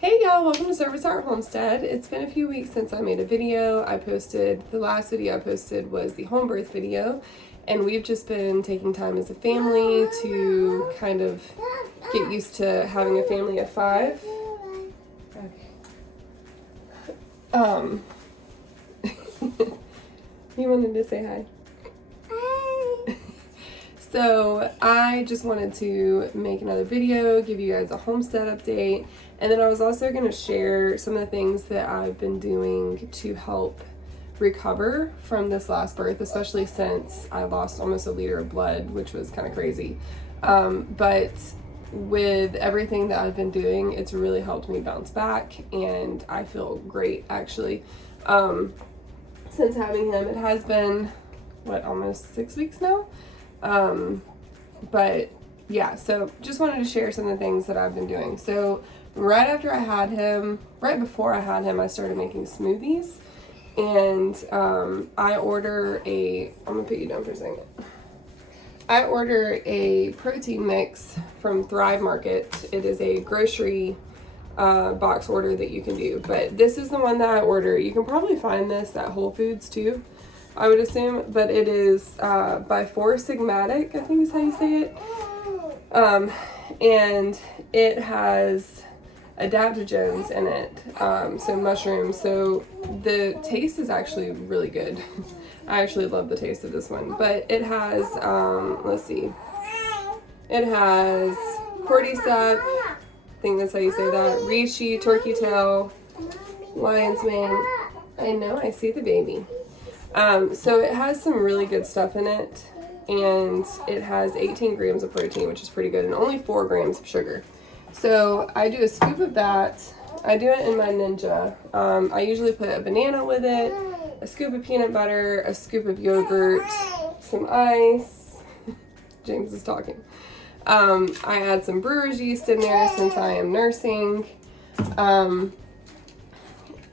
Hey y'all, welcome to Service Art Homestead. It's been a few weeks since I made a video. The last video I posted was the home birth video, and we've just been taking time as a family to kind of get used to having a family of 5. Okay. You wanted to say hi? So I just wanted to make another video, give you guys a homestead update, and then I was also going to share some of the things that I've been doing to help recover from this last birth, especially since I lost almost a liter of blood, which was kind of crazy. But with everything that I've been doing, it's really helped me bounce back, and I feel great actually. Since having him, it has been, almost 6 weeks now? But yeah, so just wanted to share some of the things that I've been doing. So right before I had him, I started making smoothies, and I'm gonna put you down for a second. I order a protein mix from Thrive Market. It is a grocery box order that you can do, but this is the one that I order. You can probably find this at Whole Foods too, I would assume, but it is by Four Sigmatic, I think is how you say it. And it has adaptogens in it, so mushrooms. So the taste is actually really good. I actually love the taste of this one, but it has, let's see, it has cordyceps, I think that's how you say that, reishi, turkey tail, lion's mane. I know, I see the baby. So it has some really good stuff in it, and it has 18 grams of protein, which is pretty good, and only 4 grams of sugar. So I do a scoop of that. I do it in my Ninja. I usually put a banana with it, a scoop of peanut butter, a scoop of yogurt, some ice. James is talking. I add some brewer's yeast in there since I am nursing.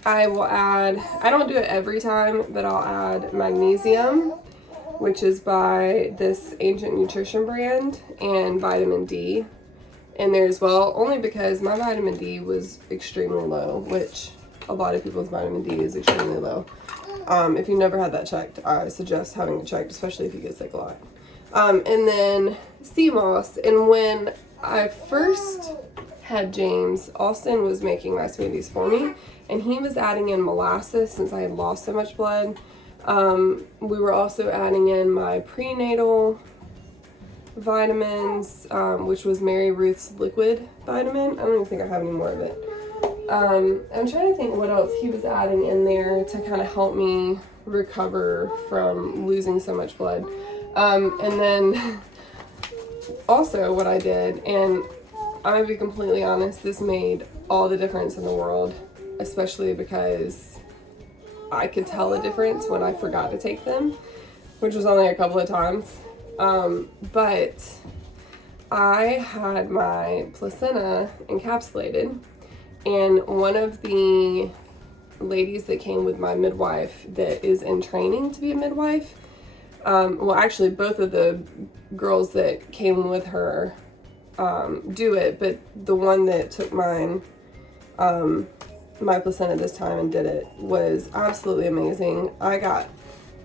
I will add, I don't do it every time, but I'll add magnesium, which is by this Ancient Nutrition brand, and vitamin D in there as well, only because my vitamin D was extremely low, which a lot of people's vitamin D is extremely low. If you've never had that checked, I suggest having it checked, especially if you get sick a lot. And then sea moss. And when I first had James, Austin was making my smoothies for me, and he was adding in molasses since I had lost so much blood. We were also adding in my prenatal vitamins, which was Mary Ruth's liquid vitamin. I don't even think I have any more of it. I'm trying to think what else he was adding in there to kind of help me recover from losing so much blood. And then also what I did, and I'm gonna be completely honest, this made all the difference in the world, especially because I could tell a difference when I forgot to take them, which was only a couple of times. But I had my placenta encapsulated, and one of the ladies that came with my midwife that is in training to be a midwife, well, actually both of the girls that came with her do it, but the one that took mine, my placenta this time and did it was absolutely amazing. I got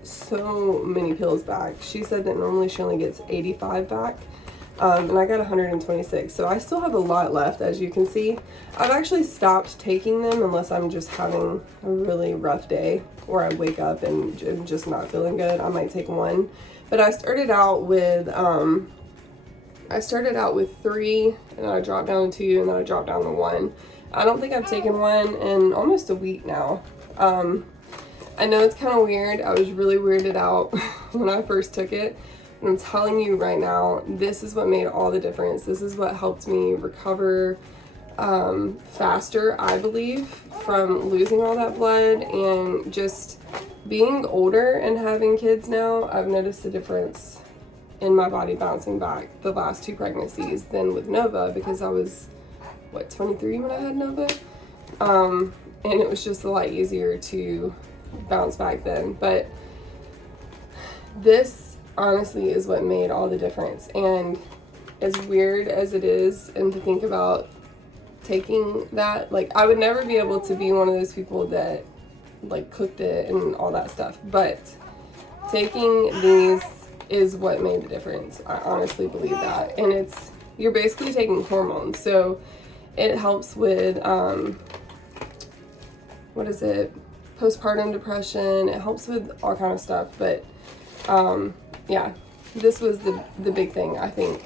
so many pills back. She said that normally she only gets 85 back, and I got 126, so I still have a lot left, as you can see. I've actually stopped taking them unless I'm just having a really rough day, or I wake up and I'm just not feeling good. I might take one, but I started out with 3, and then I dropped down to 2, and then I dropped down to 1. I don't think I've taken one in almost a week now. I know it's kind of weird. I was really weirded out when I first took it. And I'm telling you right now, this is what made all the difference. This is what helped me recover faster, I believe, from losing all that blood. And just being older and having kids now, I've noticed a difference in my body bouncing back the last 2 pregnancies than with Nova, because I was 23 when I had Nova, and it was just a lot easier to bounce back then. But this honestly is what made all the difference. And as weird as it is, and to think about taking that. Like, I would never be able to be one of those people that like cooked it and all that stuff, but taking these is what made the difference. I honestly believe that. And you're basically taking hormones, so it helps with what is it, postpartum depression. It helps with all kind of stuff, but yeah, this was the big thing, I think.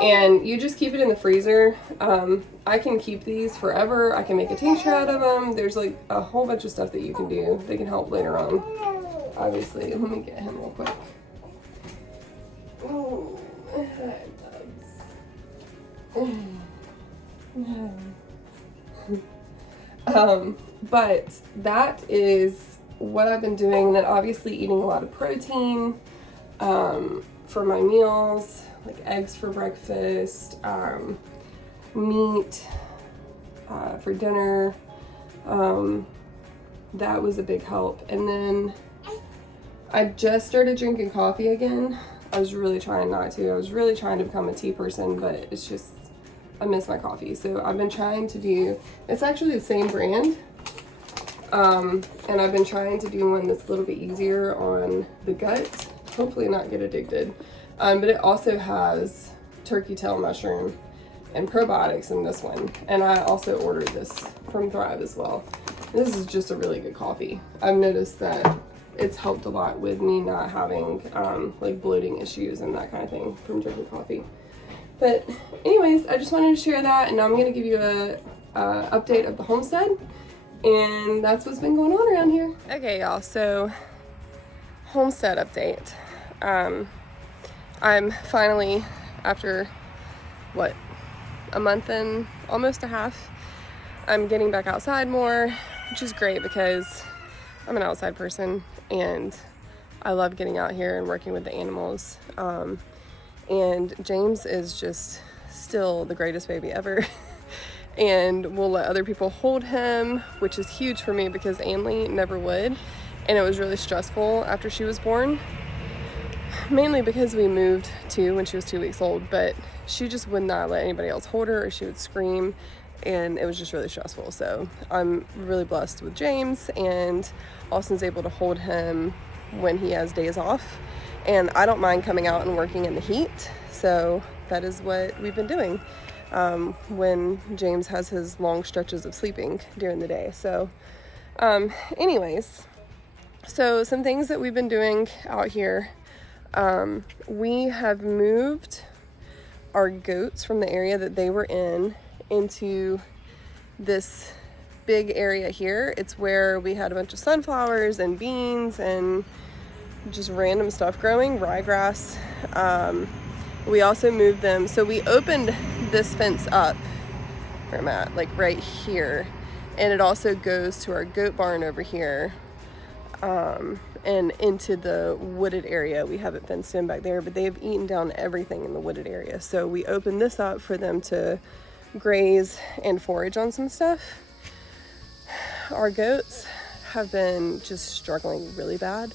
And you just keep it in the freezer. I can keep these forever. I can make a tincture out of them. There's like a whole bunch of stuff that you can do. They can help later on, obviously. Let me get him real quick. Oh, but that is what I've been doing. Then obviously eating a lot of protein for my meals, like eggs for breakfast, meat for dinner. That was a big help. And then I just started drinking coffee again. I was really trying not to. I was really trying to become a tea person, but it's just, I miss my coffee. So I've been trying to do, it's actually the same brand. And I've been trying to do one that's a little bit easier on the gut, hopefully not get addicted. But it also has turkey tail mushroom and probiotics in this one. And I also ordered this from Thrive as well. This is just a really good coffee. I've noticed that it's helped a lot with me not having like bloating issues and that kind of thing from drinking coffee. But anyways, I just wanted to share that, and now I'm going to give you a update of the homestead, and that's what's been going on around here. Okay, y'all, so homestead update. I'm finally, after what, a month and almost a half, I'm getting back outside more, which is great because I'm an outside person and I love getting out here and working with the animals. And James is just still the greatest baby ever. And we'll let other people hold him, which is huge for me because Anley never would. And it was really stressful after she was born, mainly because we moved too when she was 2 weeks old, but she just would not let anybody else hold her, or she would scream, and it was just really stressful. So I'm really blessed with James, and Austin's able to hold him when he has days off. And I don't mind coming out and working in the heat, so that is what we've been doing when James has his long stretches of sleeping during the day. So anyways, so some things that we've been doing out here. We have moved our goats from the area that they were in into this big area here. It's where we had a bunch of sunflowers and beans and just random stuff growing, ryegrass. We also moved them, so we opened this fence up where I'm at, like right here, and it also goes to our goat barn over here, and into the wooded area. We have it fenced in back there, but they've eaten down everything in the wooded area, so we opened this up for them to graze and forage on some stuff. Our goats have been just struggling really bad.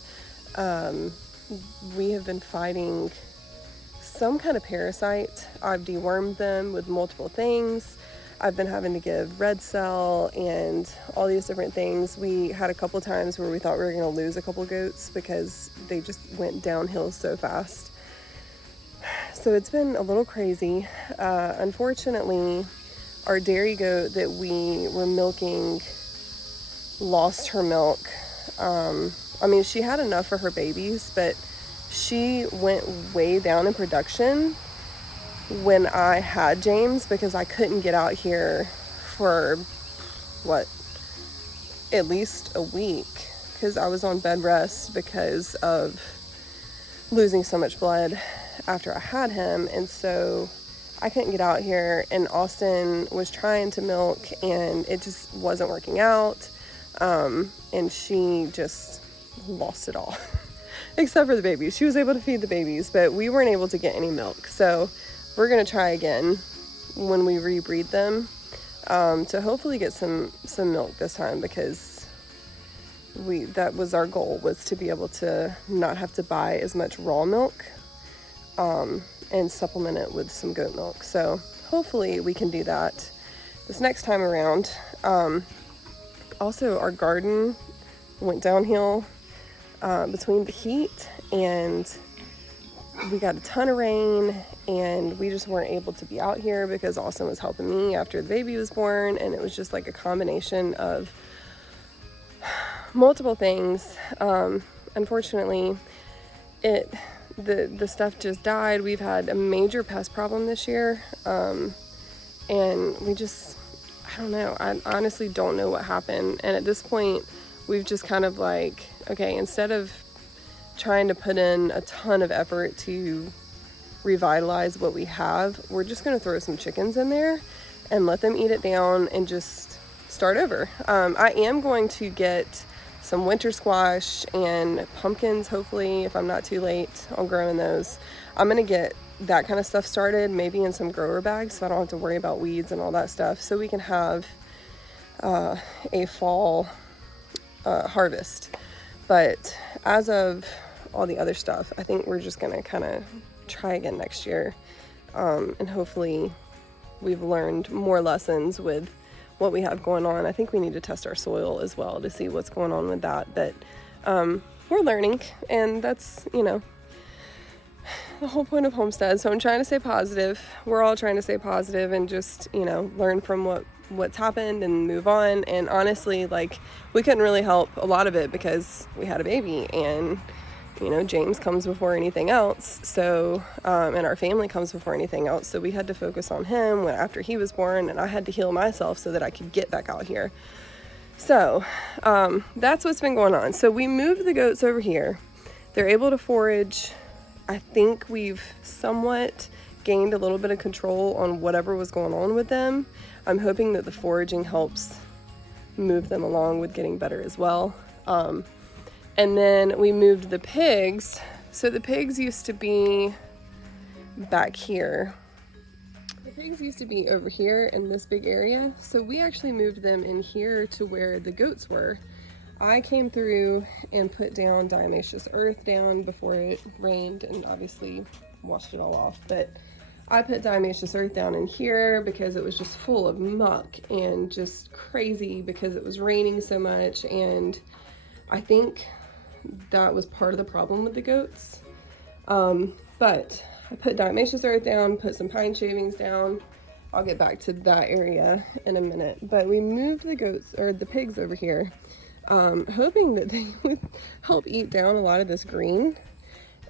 We have been fighting some kind of parasite. I've dewormed them with multiple things. I've been having to give red cell and all these different things. We had a couple times where we thought we were going to lose a couple goats because they just went downhill so fast. So it's been a little crazy. Unfortunately, our dairy goat that we were milking lost her milk. I mean, she had enough for her babies, but she went way down in production when I had James because I couldn't get out here for, at least a week because I was on bed rest because of losing so much blood after I had him. And so I couldn't get out here, and Austin was trying to milk and it just wasn't working out. And she just lost it all except for the babies. She was able to feed the babies, but we weren't able to get any milk. So we're going to try again when we rebreed them, to hopefully get some milk this time, because that was our goal, was to be able to not have to buy as much raw milk, and supplement it with some goat milk. So hopefully we can do that this next time around. Also, our garden went downhill between the heat, and we got a ton of rain, and we just weren't able to be out here because Austin was helping me after the baby was born, and it was just like a combination of multiple things. Unfortunately, the stuff just died. We've had a major pest problem this year, and we just, I don't know. I honestly don't know what happened. And at this point, we've just kind of like, okay, instead of trying to put in a ton of effort to revitalize what we have, we're just going to throw some chickens in there and let them eat it down and just start over. I am going to get some winter squash and pumpkins, hopefully, if I'm not too late on growing those. I'm going to get that kind of stuff started, maybe in some grower bags, so I don't have to worry about weeds and all that stuff, so we can have a fall harvest. But as of all the other stuff, I think we're just going to kind of try again next year, and hopefully we've learned more lessons with what we have going on. I think we need to test our soil as well to see what's going on with that, but we're learning, and that's, you know, the whole point of Homestead. So I'm trying to stay positive. We're all trying to stay positive and just, you know, learn from what's happened and move on. And honestly, like, we couldn't really help a lot of it because we had a baby, and you know, James comes before anything else, so and our family comes before anything else, so we had to focus on him after he was born, and I had to heal myself so that I could get back out here. So that's what's been going on. So we moved the goats over here. They're able to forage. I think we've somewhat gained a little bit of control on whatever was going on with them. I'm hoping that the foraging helps move them along with getting better as well. And then we moved the pigs. So the pigs used to be back here. The pigs used to be over here in this big area. So we actually moved them in here to where the goats were. I came through and put down diatomaceous earth down before it rained and obviously washed it all off. But I put diatomaceous earth down in here because it was just full of muck and just crazy because it was raining so much. And I think that was part of the problem with the goats. But I put diatomaceous earth down, put some pine shavings down. I'll get back to that area in a minute. But we moved the goats, or the pigs, over here, hoping that they would help eat down a lot of this green.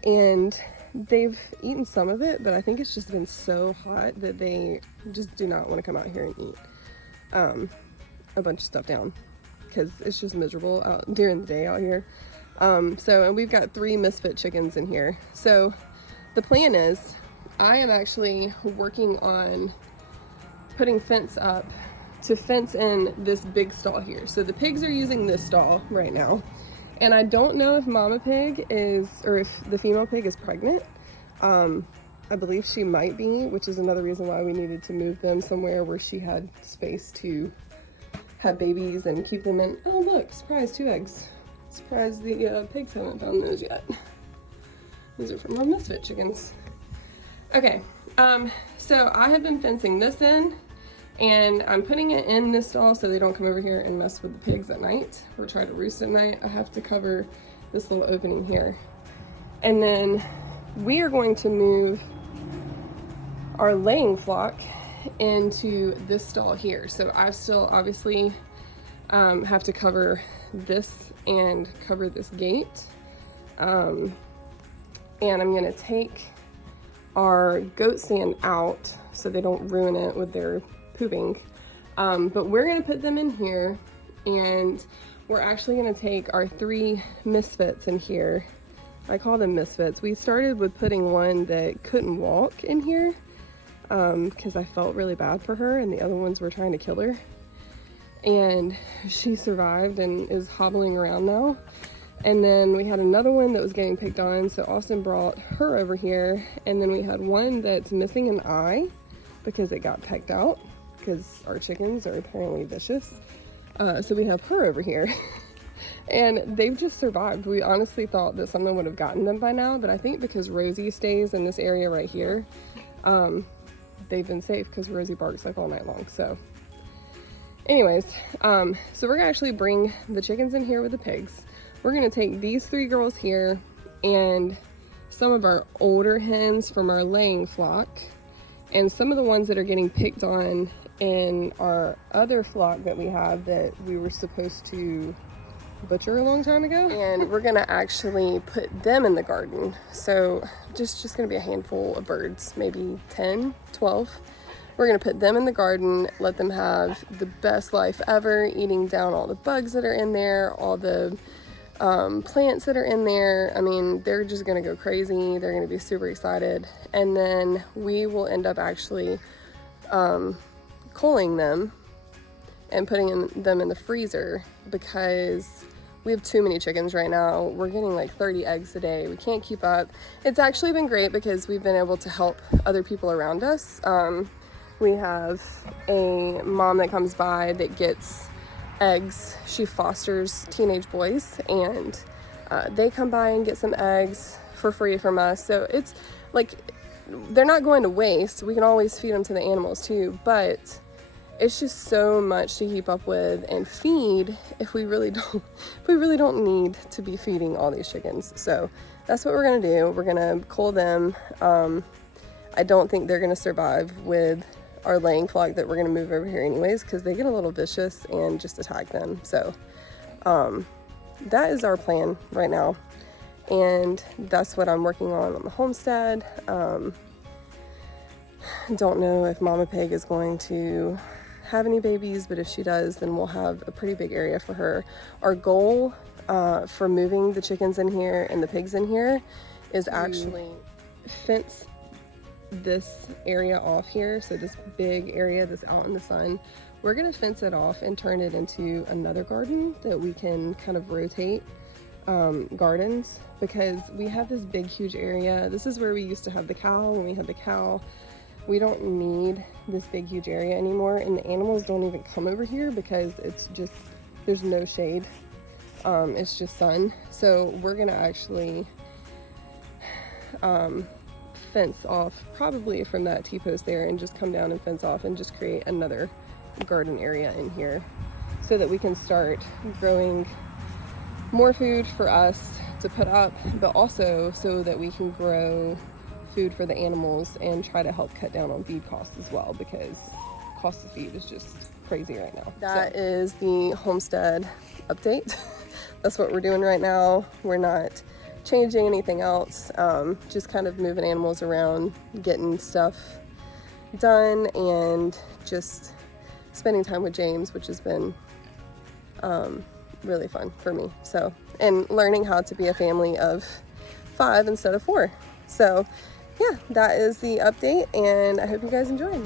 And they've eaten some of it, but I think it's just been so hot that they just do not want to come out here and eat a bunch of stuff down, because it's just miserable out during the day out here. And we've got 3 misfit chickens in here. So the plan is, I am actually working on putting fence up to fence in this big stall here. So the pigs are using this stall right now. And I don't know if mama pig is, or if the female pig is pregnant. I believe she might be, which is another reason why we needed to move them somewhere where she had space to have babies and keep them in. Oh look, surprise, 2 eggs. Surprised the pigs haven't found those yet. These are from our misfit chickens. Okay, so I have been fencing this in, and I'm putting it in this stall so they don't come over here and mess with the pigs at night or try to roost at night. I have to cover this little opening here. And then we are going to move our laying flock into this stall here. So I still obviously have to cover this and cover this gate. And I'm gonna take our goat stand out so they don't ruin it with their pooping. But we're gonna put them in here, and we're actually gonna take our 3 misfits in here. I call them misfits. We started with putting one that couldn't walk in here because I felt really bad for her, and the other ones were trying to kill her. And she survived and is hobbling around now. And then we had another one that was getting picked on, so Austin brought her over here. And then we had one that's missing an eye because it got pecked out, because our chickens are apparently vicious. So we have her over here. And they've just survived. We honestly thought that someone would have gotten them by now, but I think because Rosie stays in this area right here, they've been safe because Rosie barks like all night long. So Anyways, so we're gonna actually bring the chickens in here with the pigs. We're gonna take these 3 girls here and some of our older hens from our laying flock and some of the ones that are getting picked on in our other flock that we have that we were supposed to butcher a long time ago. And we're gonna actually put them in the garden. So just gonna be a handful of birds, maybe 10, 12. We're gonna put them in the garden, let them have the best life ever, eating down all the bugs that are in there, all the plants that are in there. I mean, they're just gonna go crazy. They're gonna be super excited. And then we will end up actually culling them and putting them in the freezer because we have too many chickens right now. We're getting like 30 eggs a day. We can't keep up. It's actually been great because we've been able to help other people around us. We have a mom that comes by that gets eggs. She fosters teenage boys, and they come by and get some eggs for free from us. So it's like, they're not going to waste. We can always feed them to the animals too, but it's just so much to keep up with and feed if we really don't need to be feeding all these chickens. So that's what we're gonna do. We're gonna cull them. I don't think they're gonna survive with our laying flock that we're gonna move over here anyways, because they get a little vicious and just attack them. So that is our plan right now, and that's what I'm working on the homestead. Don't know if Mama Pig is going to have any babies, but if she does, then we'll have a pretty big area for her. Our goal for moving the chickens in here and the pigs in here is actually fence this area off here. So this big area that's out in the sun, we're gonna fence it off and turn it into another garden that we can kind of rotate gardens, because we have this big huge area. This is where we used to have the cow. When we had the cow, we don't need this big huge area anymore, and the animals don't even come over here because it's just, there's no shade. It's just sun. So we're gonna actually fence off probably from that T-post there and just come down and fence off and just create another garden area in here so that we can start growing more food for us to put up, but also so that we can grow food for the animals and try to help cut down on feed costs as well, because cost of feed is just crazy right now. That is the homestead update. That's what we're doing right now. We're not changing anything else, just kind of moving animals around, getting stuff done, and just spending time with James, which has been really fun for me. So, and learning how to be a family of 5 instead of 4. So yeah, that is the update, and I hope you guys enjoyed.